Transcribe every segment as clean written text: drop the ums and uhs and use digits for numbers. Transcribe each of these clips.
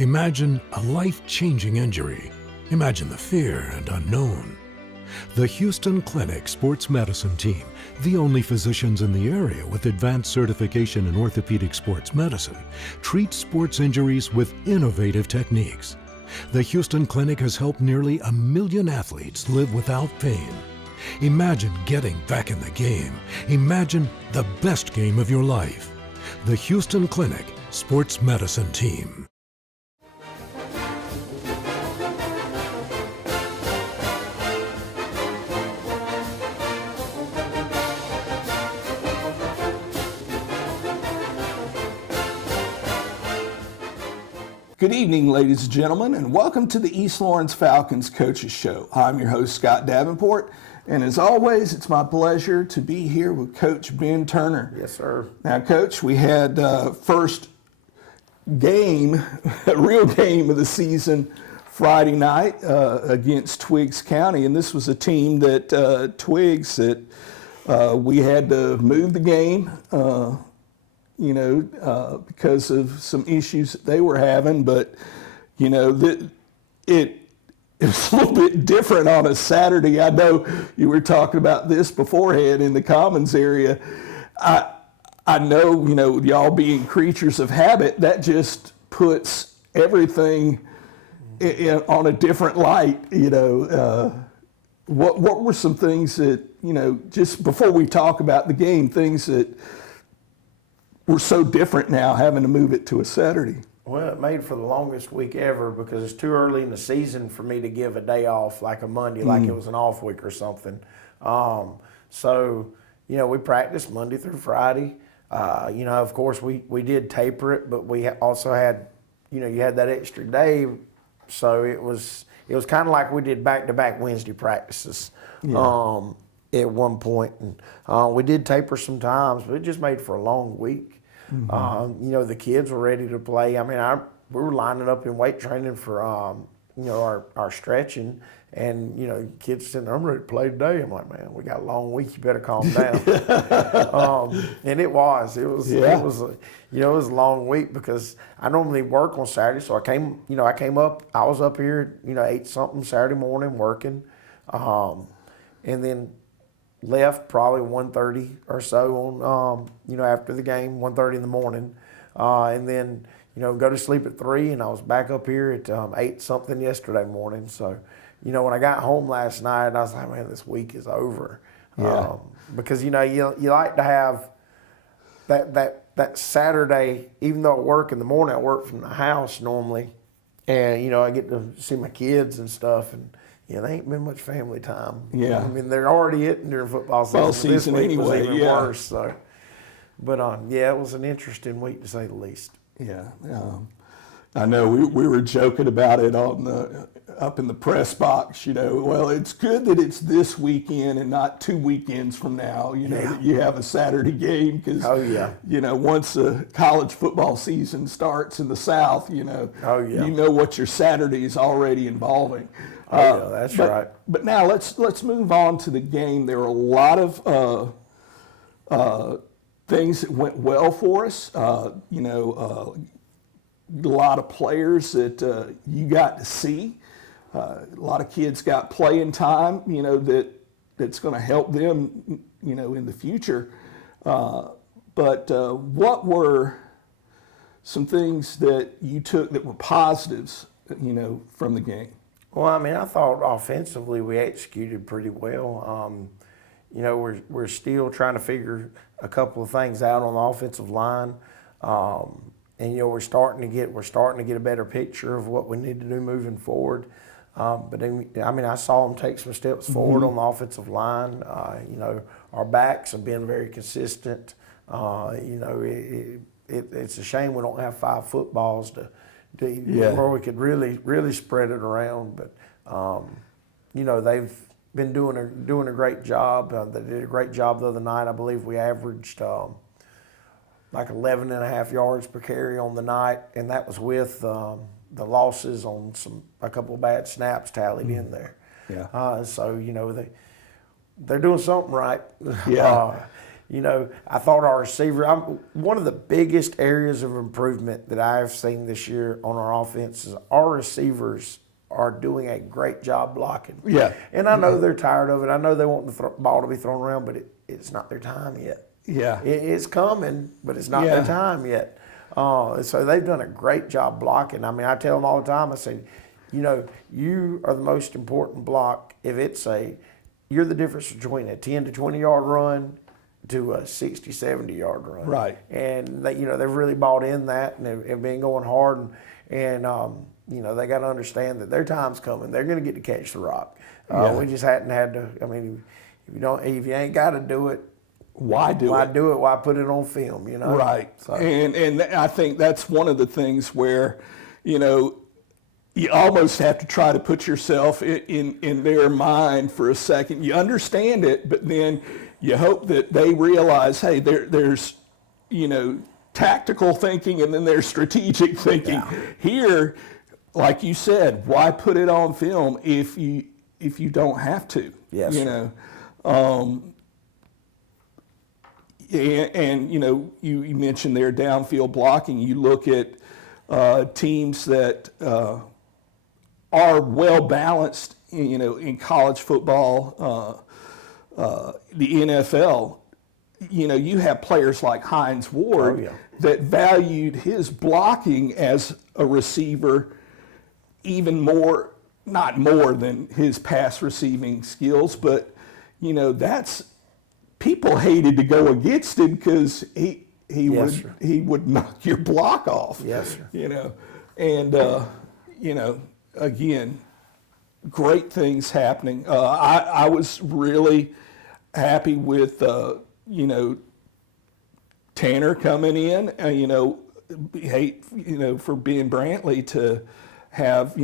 Imagine a life-changing injury. Imagine the fear and unknown. The Houston Clinic Sports Medicine Team, the only physicians in the area with advanced certification in orthopedic sports medicine, treats sports injuries with innovative techniques. The Houston Clinic has helped nearly 1 million athletes live without pain. Imagine getting back in the game. Imagine the best game of your life. The Houston Clinic Sports Medicine Team. Good evening, ladies and gentlemen, and welcome to the East Lawrence Falcons Coaches Show. I'm your host, Scott Davenport, and as always, it's my pleasure to be here with Coach Ben Turner. Yes, sir. Now, Coach, we had first game, a real game of the season, Friday night against Twiggs County, and this was a team that Twiggs that we had to move the game. Because of some issues that they were having, but, it was a little bit different on a Saturday. I know you were talking about this beforehand in the Commons area. I know, y'all being creatures of habit, that just puts everything on a different light, What were some things that, just before we talk about the game, things that we're so different now having to move it to a Saturday? Well, it made for the longest week ever because it's too early in the season for me to give a day off like a Monday, like it was an off week or something. We practiced Monday through Friday. Of course, we did taper it, but we also had, you had that extra day. So it was kind of like we did back-to-back Wednesday practices. At one point, and we did taper sometimes, but it just made for a long week. Mm-hmm. The kids were ready to play. I mean, we were lining up in weight training for our stretching, and kids saying, "I'm ready to play today." I'm like, "Man, we got a long week. You better calm down." And it was a long week because I normally work on Saturday, so I came up. I was up here, 8-something Saturday morning working, and then left probably 1:30 or so on, after the game, 1:30 in the morning. And then, go to sleep at 3, and I was back up here at 8-something yesterday morning. So, when I got home last night, I was like, man, this week is over. Yeah. Because, you like to have that Saturday, even though I work in the morning, I work from the house normally. And, I get to see my kids and stuff, and there ain't been much family time. Yeah. I mean, they're already hitting during football season. Fall season this week anyway, was even yeah. worse. So. But, it was an interesting week to say the least. Yeah. I know we were joking about it up in the press box, well, it's good that it's this weekend and not 2 weekends from now, that you have a Saturday game because, once the college football season starts in the South, you know what your Saturday is already involving. That's right. But now let's move on to the game. There were a lot of things that went well for us. A lot of players that you got to see. A lot of kids got playing time. That's going to help them. In the future. But what were some things that you took that were positives? From the game. Well, I thought offensively we executed pretty well. We're still trying to figure a couple of things out on the offensive line, and we're starting to get a better picture of what we need to do moving forward. But I saw them take some steps forward on the offensive line. Our backs have been very consistent. It's a shame we don't have 5 footballs where we could really spread it around. But they've been doing a great job. They did a great job the other night. I believe we averaged like 11.5 yards per carry on the night, and that was with the losses on a couple of bad snaps tallied in there. Yeah. So they're doing something right. Yeah. I thought our receiver, one of the biggest areas of improvement that I've seen this year on our offense is our receivers are doing a great job blocking. Yeah. And I know they're tired of it. I know they want the ball to be thrown around, but it's not their time yet. Yeah. It's coming, but it's not their time yet. So they've done a great job blocking. I mean, I tell them all the time, I say, you are the most important block if you're the difference between a 10 to 20 yard run to a 60, 70 yard run. Right. And they've really bought in that and have been going hard and they got to understand that their time's coming. They're going to get to catch the rock. We just hadn't had to. I mean, if you ain't got to do it, why do it? Why put it on film? Right. So. And I think that's one of the things where, you almost have to try to put yourself in their mind for a second. You understand it, but then you hope that they realize, hey, there's tactical thinking and then there's strategic thinking. Yeah. Here, like you said, why put it on film if you don't have to? Yes. And you mentioned their downfield blocking. You look at teams that are well balanced, in college football, the NFL. You have players like Hines Ward that valued his blocking as a receiver even more, not more than his pass receiving skills, but that's. People hated to go against him because he would knock your block off. Yes, sir. And again, great things happening. I was really happy with Tanner coming in. For being Brantley to have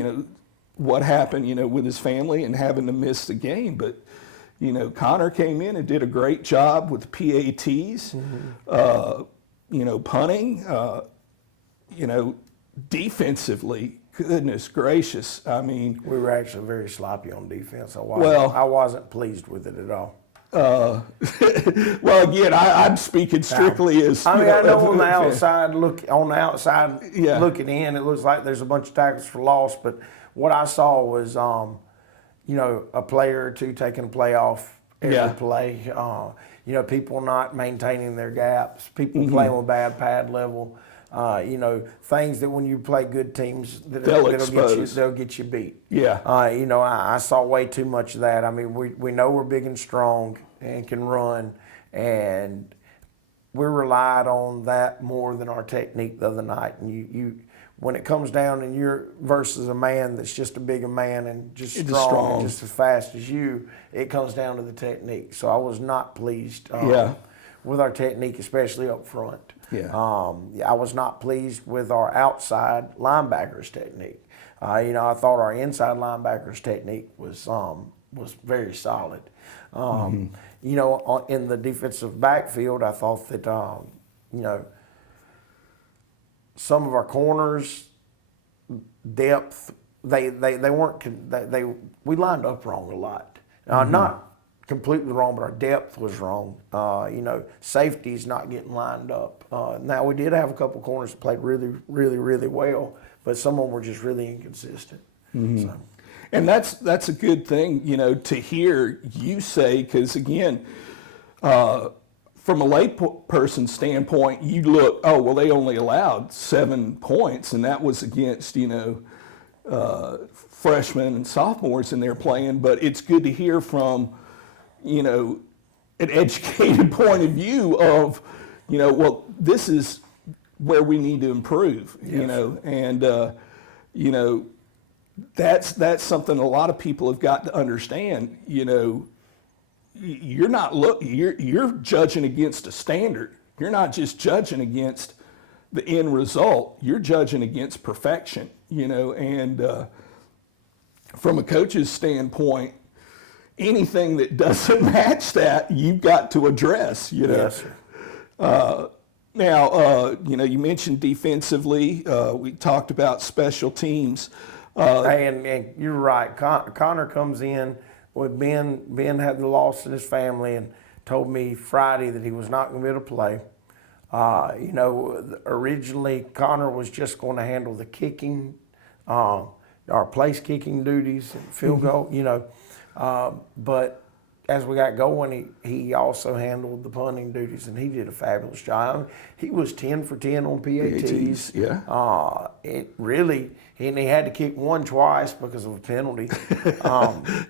what happened with his family and having to miss the game, but. Connor came in and did a great job with PATs, punting, defensively. Goodness gracious! I mean, we were actually very sloppy on defense. I wasn't pleased with it at all. Well, again, I'm speaking strictly as. I know on the outside looking in, it looks like there's a bunch of tackles for loss, but what I saw was. A player or two taking a play off every play. People not maintaining their gaps. People playing with bad pad level. Things that when you play good teams, they'll get you beat. Yeah. I saw way too much of that. I mean, we know we're big and strong and can run, and we relied on that more than our technique the other night. And when it comes down and you're versus a man that's just a bigger man and just strong. And just as fast as you, it comes down to the technique. So I was not pleased with our technique, especially up front. Yeah. I was not pleased with our outside linebackers technique. I thought our inside linebackers technique was very solid. In the defensive backfield, I thought that some of our corners, depth, we lined up wrong a lot. Not completely wrong, but our depth was wrong. Safety's not getting lined up. Now we did have a couple corners that played really, really, really well, but some of them were just really inconsistent. Mm-hmm. So. And that's a good thing, to hear you say, because again, from a layperson standpoint, you look, they only allowed 7 points, and that was against, freshmen and sophomores in there playing. But it's good to hear from, an educated point of view of, this is where we need to improve, and, that's something a lot of people have got to understand, You're judging against a standard. You're not just judging against the end result. You're judging against perfection, and from a coach's standpoint, anything that doesn't match that, you've got to address, Yes, sir. Now, you mentioned defensively. We talked about special teams. And you're right. Connor comes in. Well, Ben had the loss in his family, and told me Friday that he was not going to be able to play. Originally Connor was just going to handle the kicking, our place kicking duties and field goal, but as we got going, he also handled the punting duties, and he did a fabulous job. He was 10 for 10 on PATs. Yeah. And he had to kick one twice because of a penalty.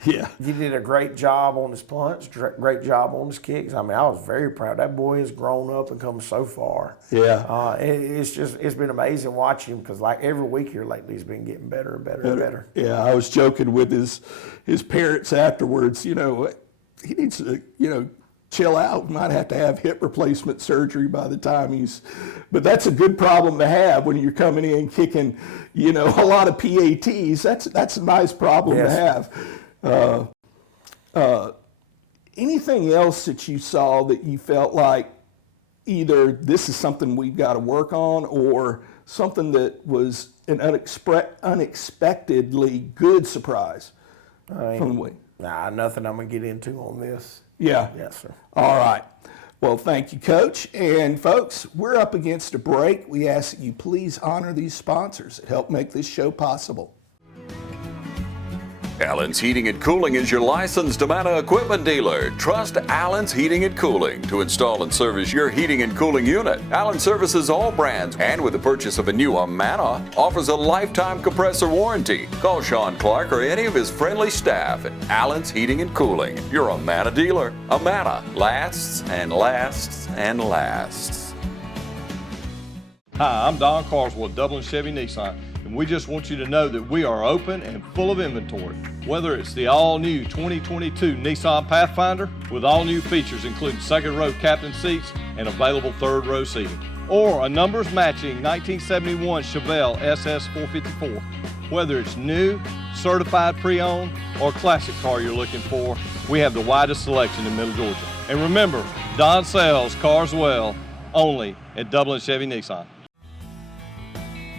Yeah. He did a great job on his punts, great job on his kicks. I mean, I was very proud. That boy has grown up and come so far. Yeah. It's been amazing watching him, because like every week here lately, he's been getting better and better and better. Yeah, I was joking with his parents afterwards, he needs to, chill out. Might have to have hip replacement surgery by the time but that's a good problem to have when you're coming in kicking, a lot of PATs. That's a nice problem to have. Anything else that you saw that you felt like either this is something we've got to work on, or something that was an unexpectedly good surprise from the week? Nah, nothing I'm going to get into on this. Yeah. Yes, sir. All right. Well, thank you, Coach. And folks, we're up against a break. We ask that you please honor these sponsors that help make this show possible. Allen's Heating and Cooling is your licensed Amana equipment dealer. Trust Allen's Heating and Cooling to install and service your heating and cooling unit. Allen services all brands, and with the purchase of a new Amana, offers a lifetime compressor warranty. Call Sean Clark or any of his friendly staff at Allen's Heating and Cooling, your Amana dealer. Amana lasts and lasts and lasts. Hi, I'm Don Carswell, Dublin Chevy Nissan, and we just want you to know that we are open and full of inventory. Whether it's the all-new 2022 Nissan Pathfinder with all-new features including second-row captain seats and available third-row seating, or a numbers-matching 1971 Chevelle SS 454. Whether it's new, certified pre-owned, or classic car you're looking for, we have the widest selection in Middle Georgia. And remember, Don sells cars well, only at Dublin Chevy Nissan.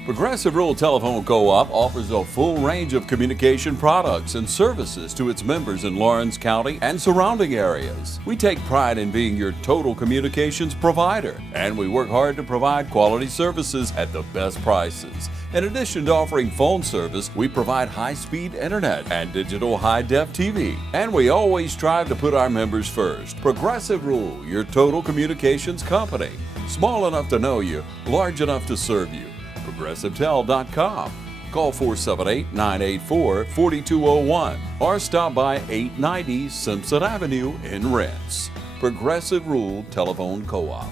Progressive Rural Telephone Co-op offers a full range of communication products and services to its members in Lawrence County and surrounding areas. We take pride in being your total communications provider, and we work hard to provide quality services at the best prices. In addition to offering phone service, we provide high-speed internet and digital high-def TV. And we always strive to put our members first. Progressive Rural, your total communications company. Small enough to know you, large enough to serve you. ProgressiveTel.com. Call 478-984-4201 or stop by 890 Simpson Avenue in Rents. Progressive Rural Telephone Co-op.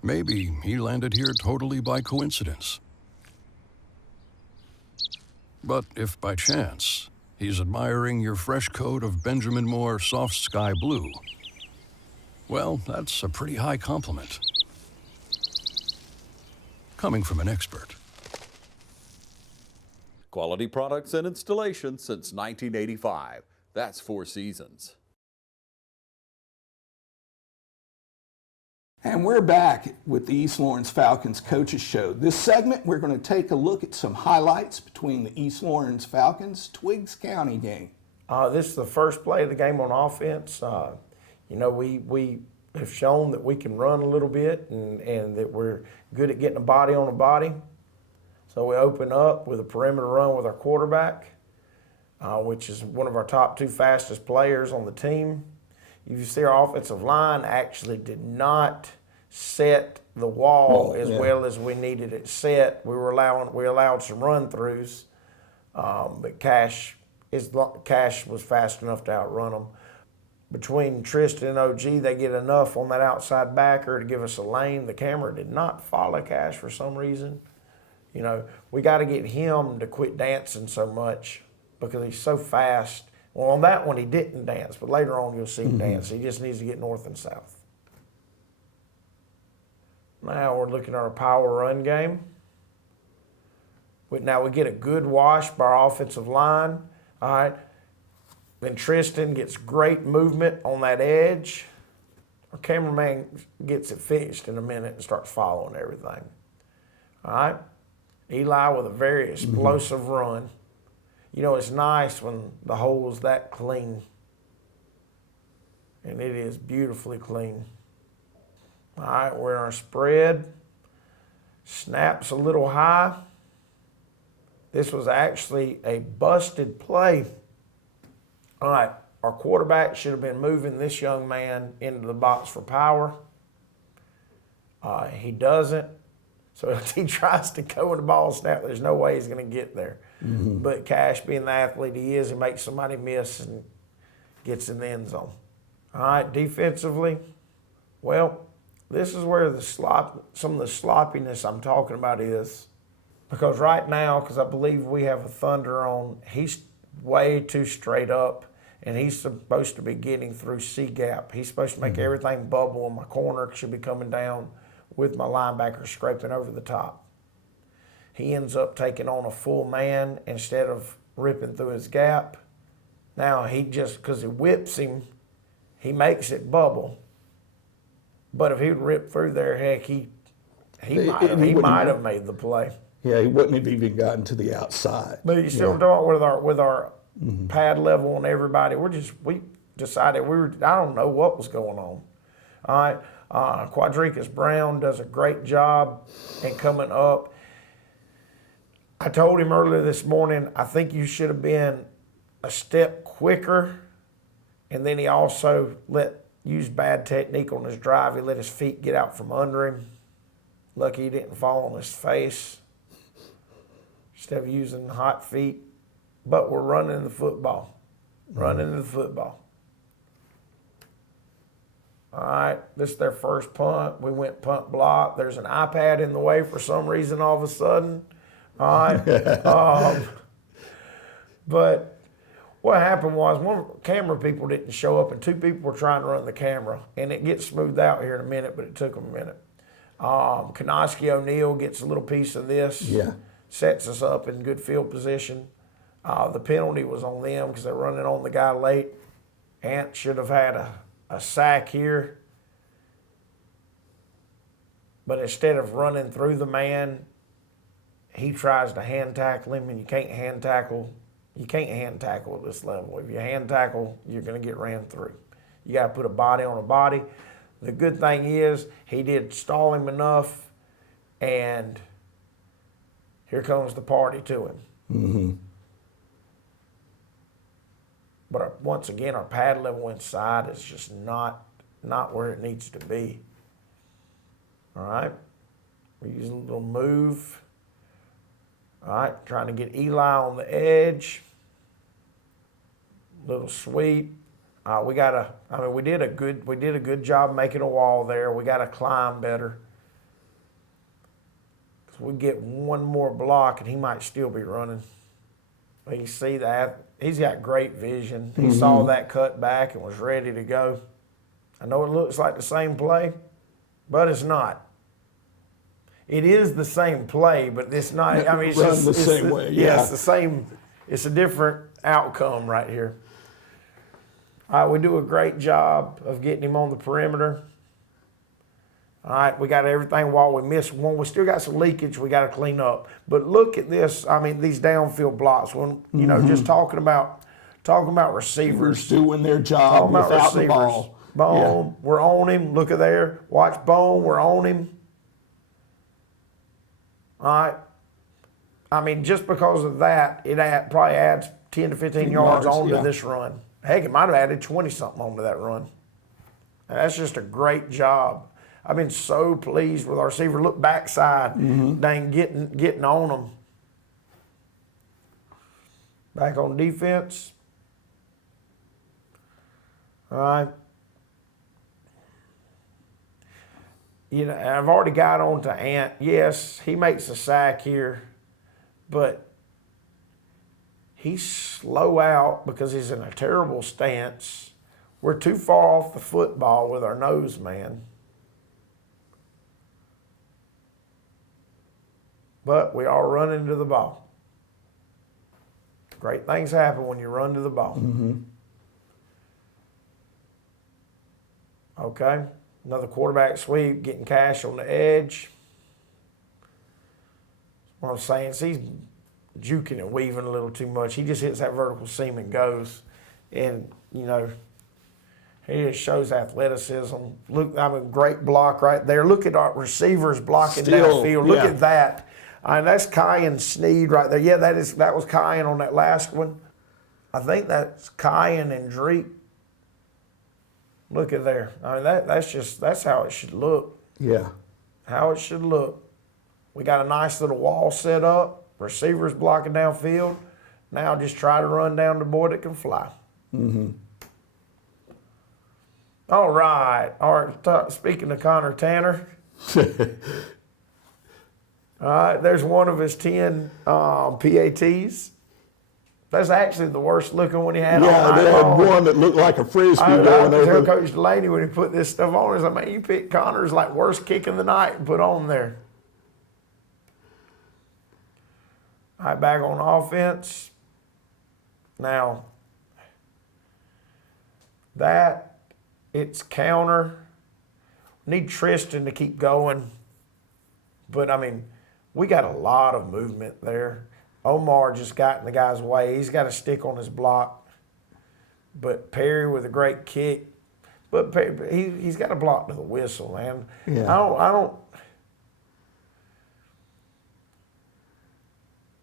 Maybe he landed here totally by coincidence. But if by chance he's admiring your fresh coat of Benjamin Moore soft sky blue, well, that's a pretty high compliment. Coming from an expert. Quality products and installation since 1985. That's Four Seasons. And we're back with the East Lawrence Falcons Coaches Show. This segment, we're going to take a look at some highlights between the East Lawrence Falcons Twiggs County game. This is the first play of the game on offense. We have shown that we can run a little bit and that we're good at getting a body on a body. So we open up with a perimeter run with our quarterback, which is one of our top two fastest players on the team. You see our offensive line actually did not set the wall as well as we needed it set. We allowed some run-throughs, but Cash was fast enough to outrun them. Between Tristan and OG, they get enough on that outside backer to give us a lane. The camera did not follow Cash for some reason. We got to get him to quit dancing so much because he's so fast. Well, on that one, he didn't dance, but later on you'll see him dance. He just needs to get north and south. Now we're looking at our power run game. Now we get a good wash by our offensive line. All right. Then Tristan gets great movement on that edge. our cameraman gets it fixed in a minute and starts following everything. All right? Eli with a very explosive run. You know, it's nice when the hole is that clean. And it is beautifully clean. All right, we're in our spread. Snaps a little high. This was actually a busted play. All right, our quarterback should have been moving this young man into the box for power. He doesn't. So if he tries to go in the ball snap, there's no way he's going to get there. But Cash, being the athlete he is, he makes somebody miss and gets in the end zone. All right, defensively, well, this is where some of the sloppiness I'm talking about is. Because right now, because I believe we have a Thunder on, he's way too straight up, and he's supposed to be getting through C-gap. He's supposed to make everything bubble, and my corner should be coming down with my linebacker scraping over the top. He ends up taking on a full man instead of ripping through his gap. Now, he just, because he whips him, he makes it bubble. But if he'd ripped through there, heck, he might have made the play. Yeah, he wouldn't have even gotten to the outside. But you still talking with our pad level and everybody. We decided I don't know what was going on. All right, Quadricus Brown does a great job in coming up. I told him earlier this morning, I think you should have been a step quicker. And then he also used bad technique on his drive. He let his feet get out from under him. Lucky he didn't fall on his face instead of using hot feet. But we're running the football. Running the football. All right, this is their first punt. We went punt block. There's an iPad in the way for some reason all of a sudden. All right. But what happened was one camera people didn't show up and two people were trying to run the camera. And it gets smoothed out here in a minute, but it took them a minute. Kanoski O'Neal gets a little piece of this. Yeah. Sets us up in good field position. The penalty was on them because they're running on the guy late. Ant should have had a sack here. But instead of running through the man, he tries to hand tackle him, and you can't hand tackle. You can't hand tackle at this level. If you hand tackle, you're going to get ran through. You got to put a body on a body. The good thing is he did stall him enough, and here comes the party to him. But once again, our pad level inside is just not where it needs to be. All right, we're using a little move. All right, trying to get Eli on the edge. Little sweep. We did a good job making a wall there. We got to climb better. Cause we get one more block and he might still be running. But you see that he's got great vision. He saw that cut back and was ready to go. I know it looks like the same play, but it's not. It is the same play, but it's not. I mean, it's just the same way. Yeah, it's the same. It's a different outcome right here. All right, we do a great job of getting him on the perimeter. All right, we got everything while we miss one. We still got some leakage we got to clean up. But look at this. I mean, these downfield blocks. When just talking about receivers doing their job without the ball. Boom, we're on him. Look at there. Watch Boom, we're on him. All right. I mean, just because of that, it probably adds 10 to 15 yards onto this run. Heck, it might have added 20-something onto that run. And that's just a great job. I've been so pleased with our receiver. Look backside, dang, getting on them. Back on defense. All right. I've already got on to Ant. Yes, he makes a sack here, but he's slow out because he's in a terrible stance. We're too far off the football with our nose man. But we are running to the ball. Great things happen when you run to the ball. Okay, Another quarterback sweep, getting Cash on the edge. What I'm saying is he's juking and weaving a little too much. He just hits that vertical seam and goes. And, you know, he just shows athleticism. Look, I mean, great block right there. Look at our receivers blocking downfield. Look at that. That's Kyan Sneed right there. Yeah, that was Kyan on that last one. I think that's Kyan and Drake. Look at there. I mean, that's how it should look. Yeah. How it should look. We got a nice little wall set up. Receivers blocking downfield. Now just try to run down the boy that can fly. Mm-hmm. All right. Speaking of Connor Tanner. All right, there's one of his 10 PATs. That's actually the worst looking one he had. Yeah, they had one that looked like a frisbee going over. Tell Coach Delaney when he put this stuff on, he's like, man, you picked Connor's like worst kick of the night and put on there. All right, back on offense. Now, it's counter. Need Tristan to keep going. But, I mean, we got a lot of movement there. Omar just got in the guy's way. He's got to stick on his block. But Perry with a great kick. But Perry, he's got to block to the whistle, man. Yeah. I don't.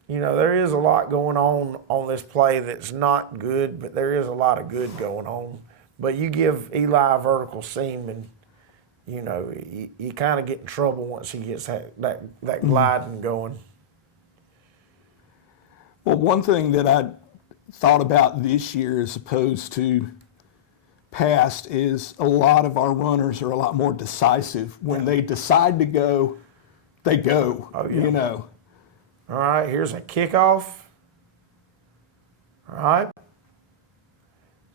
You know, there is a lot going on this play that's not good, but there is a lot of good going on. But you give Eli a vertical seam and, you know, you kind of get in trouble once he gets that gliding going. Well, one thing that I thought about this year as opposed to past is a lot of our runners are a lot more decisive. When they decide to go, they go, you know. All right, here's a kickoff. All right.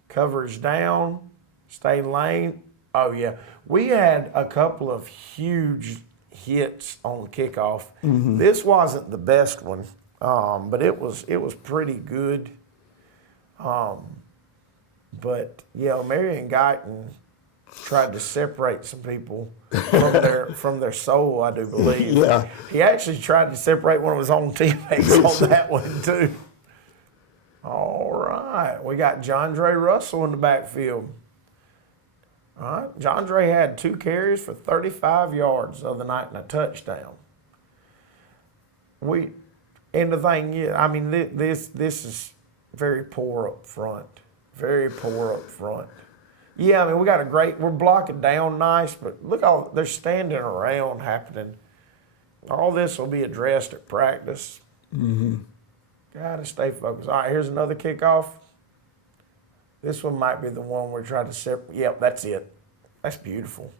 Coverage down, stay lane. Oh, yeah. We had a couple of huge hits on the kickoff. Mm-hmm. This wasn't the best one. But it was pretty good. But yeah, Marion Guyton tried to separate some people from their soul, I do believe. Yeah. He actually tried to separate one of his own teammates on that one too. All right, we got John Dre Russell in the backfield. All right, John Dre had 2 carries for 35 yards the other night and a touchdown. And the thing, I mean, this is very poor up front. Very poor up front. Yeah, I mean, we're blocking down nice, but look all, they're standing around happening. All this will be addressed at practice. Mm-hmm. Got to stay focused. All right, here's another kickoff. This one might be the one we're trying to separate. Yep, that's it. That's beautiful.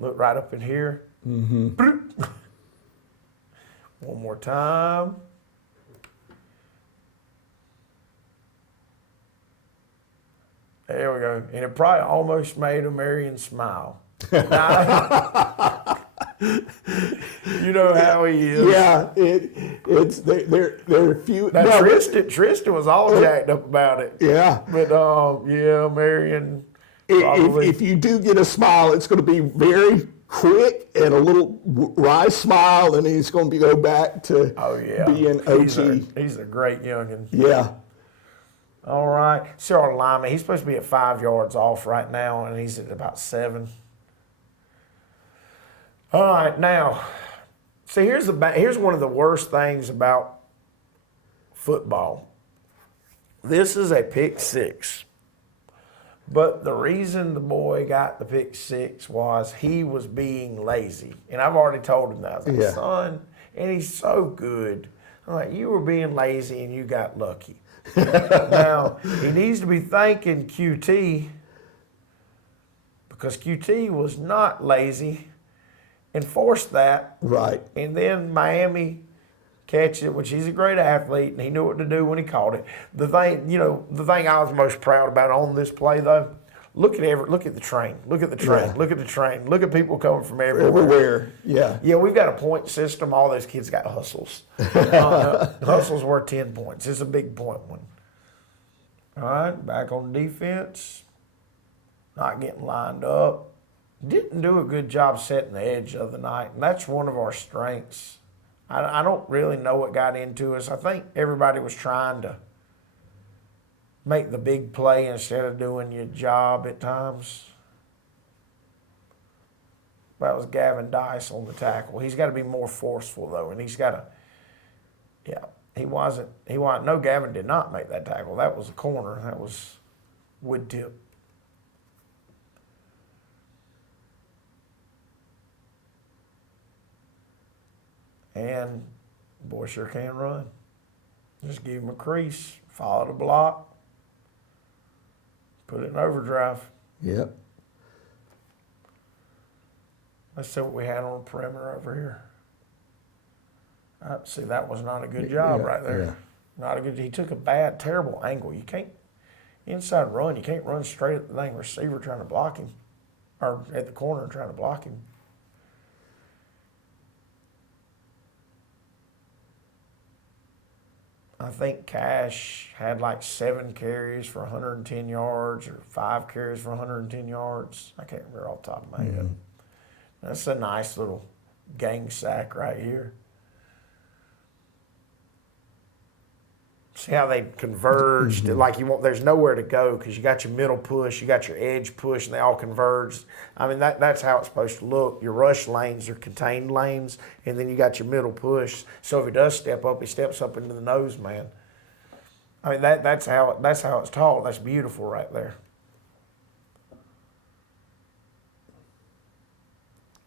Look right up in here. Mm-hmm. One more time. There we go. And it probably almost made a Marion smile. You know how he is. Yeah, it's they're a few. Now, Tristan was all jacked up about it. Yeah. But yeah, Marion. If you do get a smile, it's going to be very quick and a little wry smile, and he's going to go back to being OG. He's a great youngin. Yeah. All right. Cyril Lyman, he's supposed to be at 5 yards off right now, and he's at about 7. All right, now, see, here's one of the worst things about football. This is a pick 6. But the reason the boy got the pick 6 was he was being lazy. And I've already told him that. I was like, son, and he's so good. I'm like, you were being lazy and you got lucky. Now, he needs to be thanking QT because QT was not lazy and forced that. Right. And then Miami catch it, which he's a great athlete, and he knew what to do when he caught it. The thing I was most proud about on this play, though, look at the train. Look at the train. Look at the train. Look at people coming from everywhere. Yeah. Yeah, we've got a point system. All those kids got hustles. Hustles worth 10 points. It's a big point one. All right, back on defense. not getting lined up. Didn't do a good job setting the edge the other night, and that's one of our strengths. I don't really know what got into us. I think everybody was trying to make the big play instead of doing your job at times. That was Gavin Dice on the tackle. He's got to be more forceful, though, and he's got to, no, Gavin did not make that tackle. That was a corner. That was wood tip. And boy sure can run. Just give him a crease, follow the block, put it in overdrive. Yep. Let's see what we had on the perimeter over here. See, that was not a good job right there. Yeah. Not a good. He took a bad, terrible angle. You can't inside run. You can't run straight at the dang receiver trying to block him, or at the corner trying to block him. I think Cash had like 7 carries for 110 yards or 5 carries for 110 yards. I can't remember off the top of my head. That's a nice little gang sack right here. See how they converged? Like there's nowhere to go because you got your middle push, you got your edge push, and they all converge. I mean, that's how it's supposed to look. Your rush lanes are contained lanes, and then you got your middle push. So if he does step up, he steps up into the nose man. I mean, that's how it's taught. That's beautiful right there.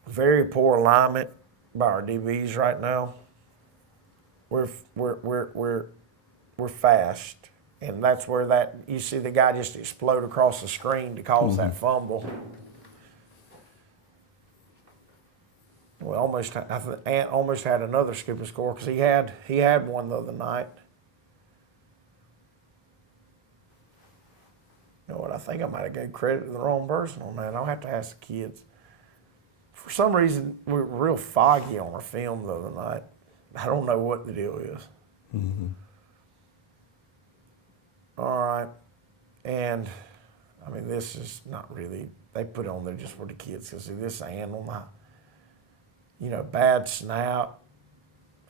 Very poor alignment by our DBs right now. We're fast, and that's where you see the guy just explode across the screen to cause that fumble. We Ant almost had another scoop and score because he had one the other night. You know what? I think I might have gave credit to the wrong person on that. I'll have to ask the kids. For some reason, we were real foggy on our film the other night. I don't know what the deal is. All right. And, I mean, this is not really, they put it on there just for the kids. Because this animal, bad snap.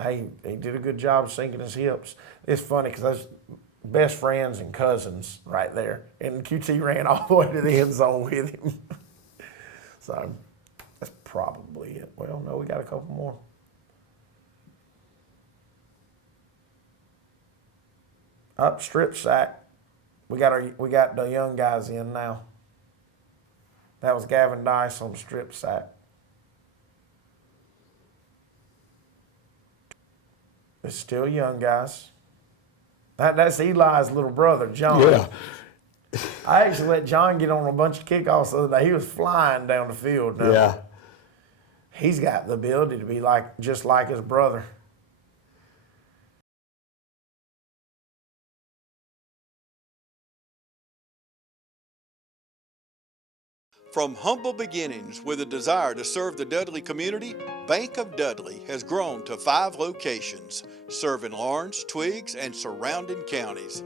Hey, he did a good job sinking his hips. It's funny because those best friends and cousins right there. And QT ran all the way to the end zone with him. So, that's probably it. Well, no, we got a couple more. Up strip sack. We got the young guys in now. That was Gavin Dice on the strip sack. It's still young guys. That's Eli's little brother, John. Yeah. I actually let John get on a bunch of kickoffs the other day. He was flying down the field. Now, Yeah. he's got the ability to be just like his brother. From humble beginnings with a desire to serve the Dudley community, Bank of Dudley has grown to 5 locations, serving Lawrence, Twiggs, and surrounding counties.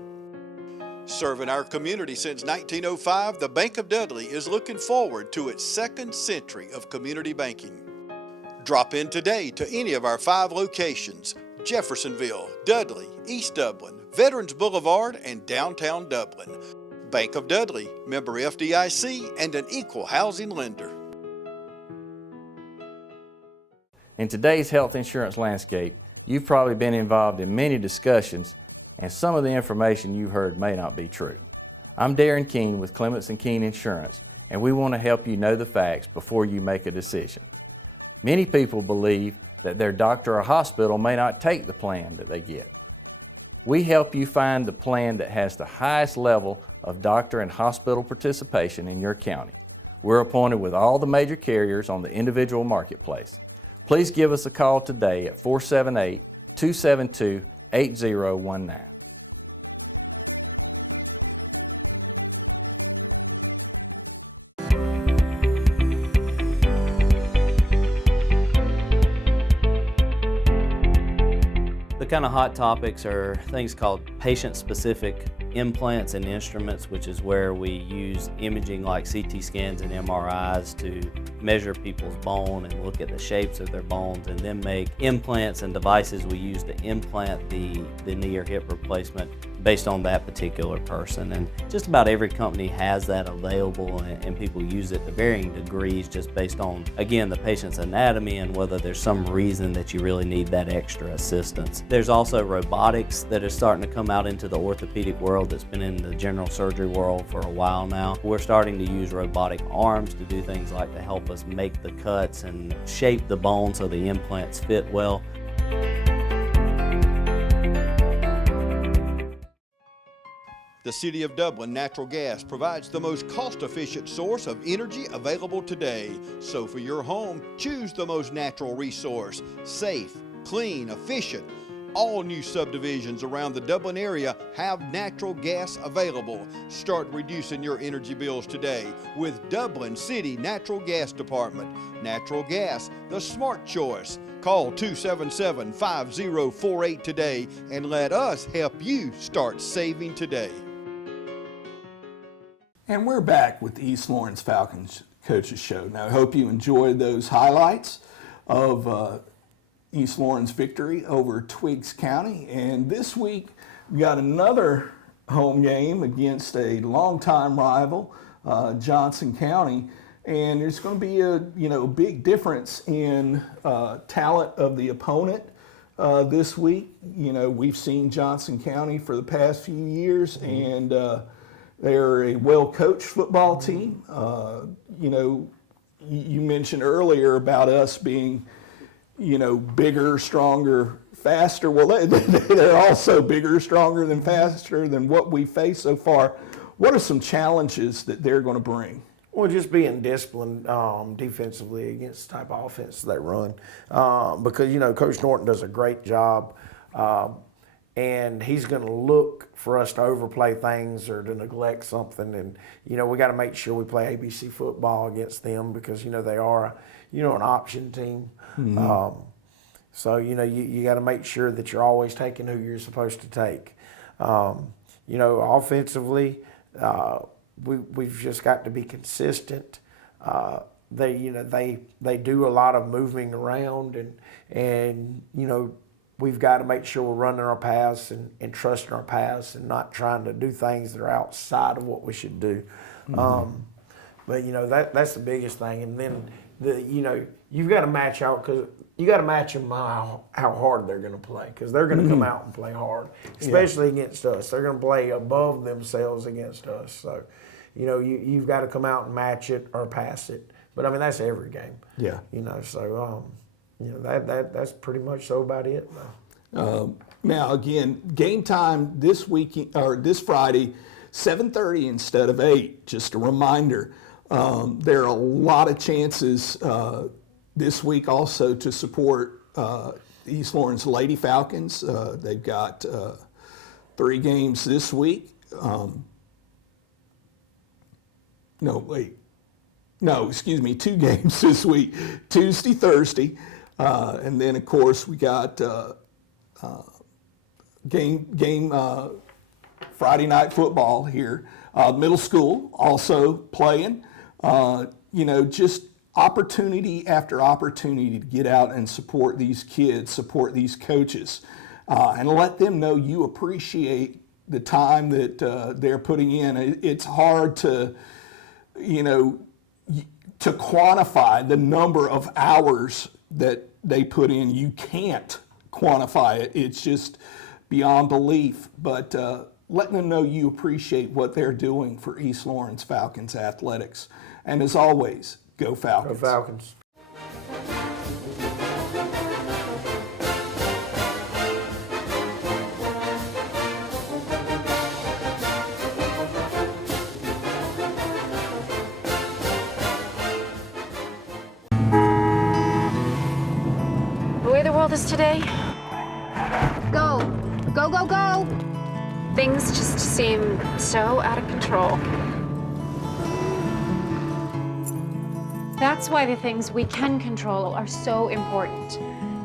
Serving our community since 1905, the Bank of Dudley is looking forward to its 2nd century of community banking. Drop in today to any of our 5 locations: Jeffersonville, Dudley, East Dublin, Veterans Boulevard, and downtown Dublin. Bank of Dudley, member FDIC, and an equal housing lender. In today's health insurance landscape, you've probably been involved in many discussions, and some of the information you've heard may not be true. I'm Darren Keene with Clements & Keene Insurance, and we want to help you know the facts before you make a decision. Many people believe that their doctor or hospital may not take the plan that they get. We help you find the plan that has the highest level of doctor and hospital participation in your county. We're appointed with all the major carriers on the individual marketplace. Please give us a call today at 478-272-8019. The kind of hot topics are things called patient-specific implants and instruments, which is where we use imaging like CT scans and MRIs to measure people's bone and look at the shapes of their bones, and then make implants and devices we use to implant the knee or hip replacement based on that particular person. And just about every company has that available, and people use it to varying degrees just based on, again, the patient's anatomy and whether there's some reason that you really need that extra assistance. There's also robotics that is starting to come out into the orthopedic world that's been in the general surgery world for a while now. We're starting to use robotic arms to do things like to help us make the cuts and shape the bone so the implants fit well. The City of Dublin Natural Gas provides the most cost-efficient source of energy available today. So for your home, choose the most natural resource. Safe, clean, efficient. All new subdivisions around the Dublin area have natural gas available. Start reducing your energy bills today with Dublin City Natural Gas Department. Natural gas, the smart choice. Call 277-5048 today and let us help you start saving today. And we're back with the East Lawrence Falcons Coaches Show. Now, I hope you enjoyed those highlights of East Lawrence victory over Twiggs County. And this week, we got another home game against a longtime rival, Johnson County. And there's going to be a big difference in talent of the opponent this week. We've seen Johnson County for the past few years, and they're a well-coached football team. You mentioned earlier about us being, bigger, stronger, faster. Well, they're also bigger, stronger, than faster than what we faced so far. What are some challenges that they're going to bring? Well, just being disciplined defensively against the type of offense they run. Because, Coach Norton does a great job. And he's going to look for us to overplay things or to neglect something. And, we got to make sure we play ABC football against them because, they are, an option team. Mm-hmm. So, you got to make sure that you're always taking who you're supposed to take. Offensively, we've just got to be consistent. They do a lot of moving around and we've got to make sure we're running our paths and trusting our paths and not trying to do things that are outside of what we should do. Mm-hmm. But that's the biggest thing. And then you've got to match out because you got to match them how hard they're going to play because they're going to come out and play hard, especially against us. They're going to play above themselves against us. So, you've got to come out and match it or pass it. But that's every game. Yeah. So. That's pretty much so about it. Now, again, game time this week or this Friday, 7:30 instead of 8. Just a reminder. There are a lot of chances this week also to support the East Lawrence Lady Falcons. They've got 3 games this week. 2 games this week, Tuesday, Thursday. And then, of course, we got game Friday night football here. Middle school also playing. Just opportunity after opportunity to get out and support these kids, support these coaches, and let them know you appreciate the time that they're putting in. It's hard to, to quantify the number of hours that they put in. You can't quantify it. It's just beyond belief. But letting them know you appreciate what they're doing for East Lawrence Falcons athletics. And as always, go Falcons. Go Falcons. Us today? Go. Go, go, go! Things just seem so out of control. That's why the things we can control are so important.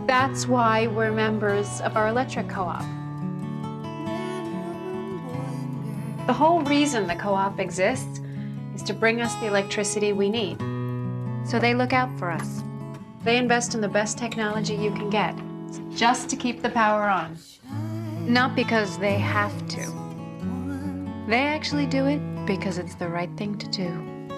That's why we're members of our electric co-op. The whole reason the co-op exists is to bring us the electricity we need. So they look out for us. They invest in the best technology you can get, just to keep the power on. Not because they have to. They actually do it because it's the right thing to do.